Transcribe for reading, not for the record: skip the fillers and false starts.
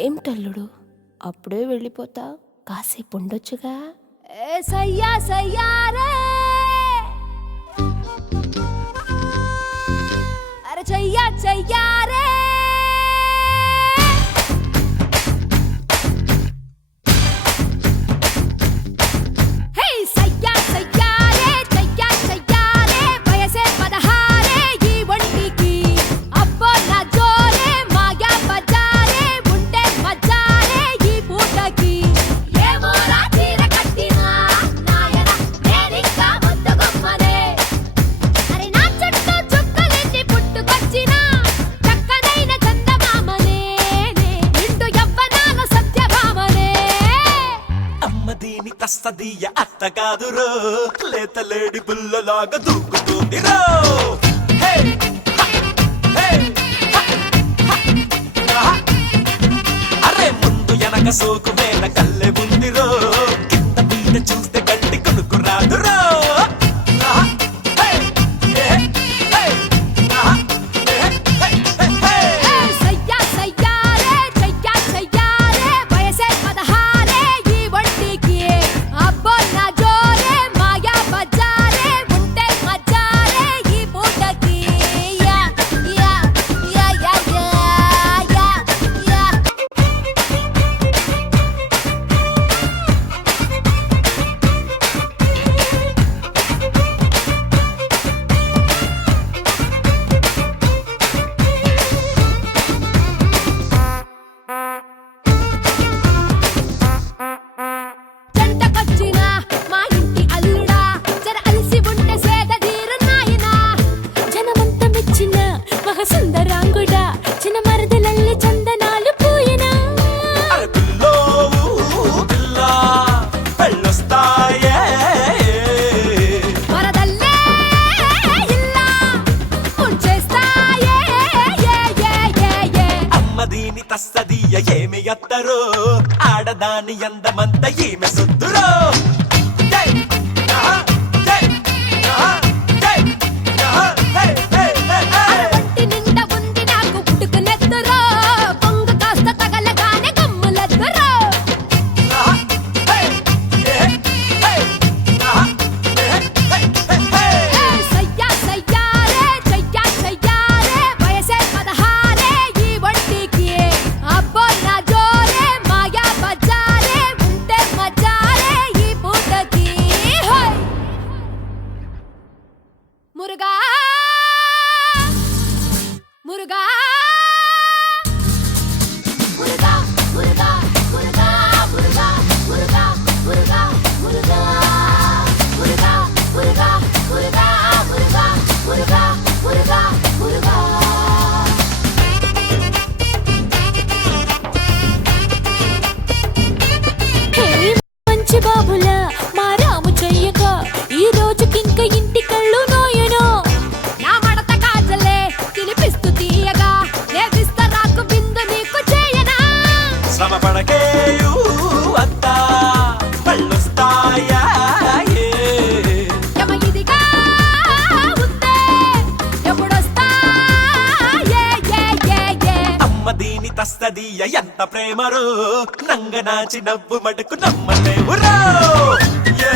ఏమిటల్లుడు అప్పుడే వెళ్ళిపోతా? కాసేపు ఉండొచ్చుగా. సయ్యా సయ్యారే అరే చెయ్యా చెయ్యారే హే సయ్యా సయ్యారే చెయ్యా చెయ్యారే వయసే 16 ఈ ఒంటికి అబ్బో నా జోరే మాయా బజారే ఉంటే మజారే ఈ పూటకి ఏమో రాత్రిర కట్టినా నాయన నేనింకా ముద్దగొమ్మనే అరే నా చుట్టూ చుక్కలెన్ని పుట్టుకొచ్చినా చక్కనైన చందమామనే నిండు యవ్వనాల సత్యభామనే అమ్మ దీని తస్తదీయ అత్త కాదురో లేత లేడి బుల్లలాగా దూకుతుందిరో హే! హ! హే! హ! హ! ఆహా! అరే ముందు ఎనక సోకు వేల కల్లె ఉందిరో కింద మీద చూస్తే గట్టి కొనుక్కు రాదురో ఆహా! హే! హే! హే! ఆహా! హే! హే! హే! హే! సయ్యా సయ్యారే చెయ్యా చెయ్యారే వయసే 16 ఈ ఒంటికి అబ్బో నా జోరే మాయా బజారే ఉంటే మజారే ఈ పూటకి యా యా యా యా యా యా జంటకొచ్చిన మా ఇంటి అల్లుడా జర అలసి ఉంటే సేద తీరునాయనా జనమంత మెచ్చిన మహసుందరాంగుడా చిన్న మరదలల్లి చందనాలు పూయనా అరే పిల్లో పిల్ల పెళ్ళొస్తాయే వరదల్లే ఇల్లా ముంచేస్తాయే ఏ ఏ ఏ ఏ అమ్మ దీని తస్తదీయ ఏమి ఎత్తరో ఆడదాని అందమంత ఈమె సుద్దురో జై! ఆహా! జై! ఆహా! జై! ఆహా! హే! హే! హే! హే! ఒంటి నిండా ఉంది నాకు పుట్టుకునెత్తురో పొంగు కాస్త తగలగానే గమ్ములెత్తురో ఆహా! హే! హే! హే! ఆహా! హే! హే! హే! హే! సయ్యా సయ్యారే చెయ్యా చెయ్యారే వయసే 16 ఈ ఒంటికి అబ్బో నా జోరే మాయా బజారే ఉంటే మజారే ఈ పూటకి హోయ్ మురుగా మురుగా మురుగా మురుగా మురుగా మురుగా మురుగా మురుగా మురుగా మురుగా మురుగా మురుగా మురుగా మురుగా మురుగా మురుగా హే మంచి బాబులా మా రాము చెయ్యక ఈ రోజుకింక ఇంటి కళ్ళు నోయను నా మడత కాజలే తినిపిస్తూ తీయగా నేవిస్తా రాకు బిందు నీకు చేయనా శ్రమ పడకేయు అత్తా పళ్ళొస్తాయా ఏ. యమ ఇదిగా ఉందే ఎప్పుడొస్తా ఏ ఏ ఏ ఏ అమ్మ దీని తస్తదీయ ఎంత ప్రేమరో నంగనాచి నవ్వు మటుకు నమ్మలేవురో ఏ